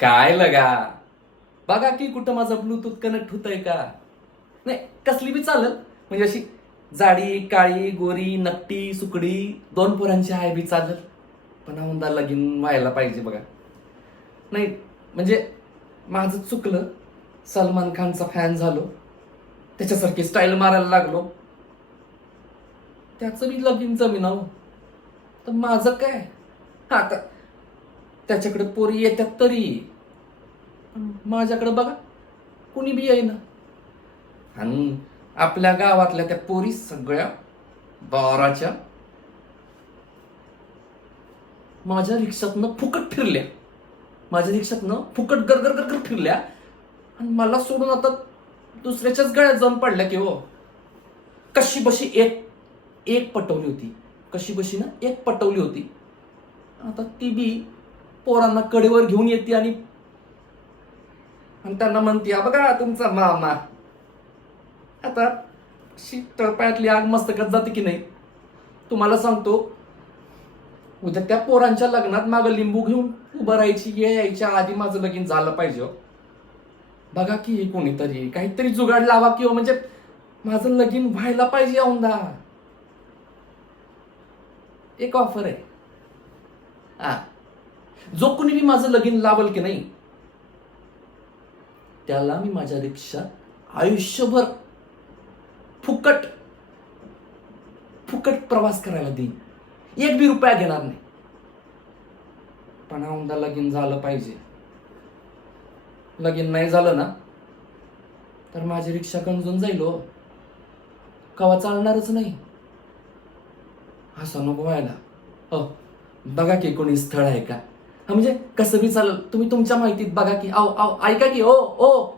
काय लगा, बघा की कुठं माझा ब्लूटूथ कनेक्ट होतंय का? नाही, कसली बी चालेल, म्हणजे अशी जाडी काळी गोरी नकटी सुकडी दोन पोरांची आहे बी चालेल, पण औंदा लगीन व्हायला पाहिजे बघा. नाही म्हणजे माझं चुकलं, सलमान खानचा फॅन झालो, त्याच्यासारखी स्टाईल मारायला लागलो, त्याचं बी लगीन जमीन हो. तर माझं काय? हा, आता त्याच्याकडे पोरी येतात तरी, पण माझ्याकडे बघा कुणी बी येईना. आणि आपल्या गावातल्या त्या पोरी सगळ्या बाराच्या माझ्या रिक्षातनं फुकट फिरल्या, माझ्या रिक्षातनं फुकट गरगर गरगर फिरल्या, आणि मला सोडून आता दुसऱ्याच्याच गळ्यात जाऊन पडल्या की हो. कशी बशी एक एक पटवली होती, कशी बशी ना एक पटवली होती, आता ती बी पोरांना कडेवर घेऊन येते आणि आणि त्यांना म्हणते, "हा बघा तुमचा मामा." आता अशी तळपायातली आग मस्तकात जाते की नाही. तुम्हाला सांगतो, उद्या त्या पोरांच्या लग्नात मागं लिंबू घेऊन उभं राहायची ये यायच्या आधी माझं लगीन झालं पाहिजे हो. बघा की कोणीतरी काहीतरी जुगाड लावा की हो, म्हणजे माझं लगीन व्हायला पाहिजे औंदा. एक ऑफर आहे, हा, जो कुणी बी माझं लगीन लावल की नाही, त्याला मी माझ्या रिक्षात आयुष्यभर फुकट फुकट प्रवास करायला देईन, एक बी रुपया घेणार नाही. पण औंदा लगीन झालं पाहिजे. लगीन नाही झालं ना, तर माझी रिक्षा गंजून जाईल हो, कवा चालणारच नाही. असं नको व्हायला हो. बघा की कोणी स्थळ आहे का? हा, म्हणजे कसं बी चालेल, तुम्ही तुमच्या माहितीत बघा की. आओ आओ ऐका की, ओ ओ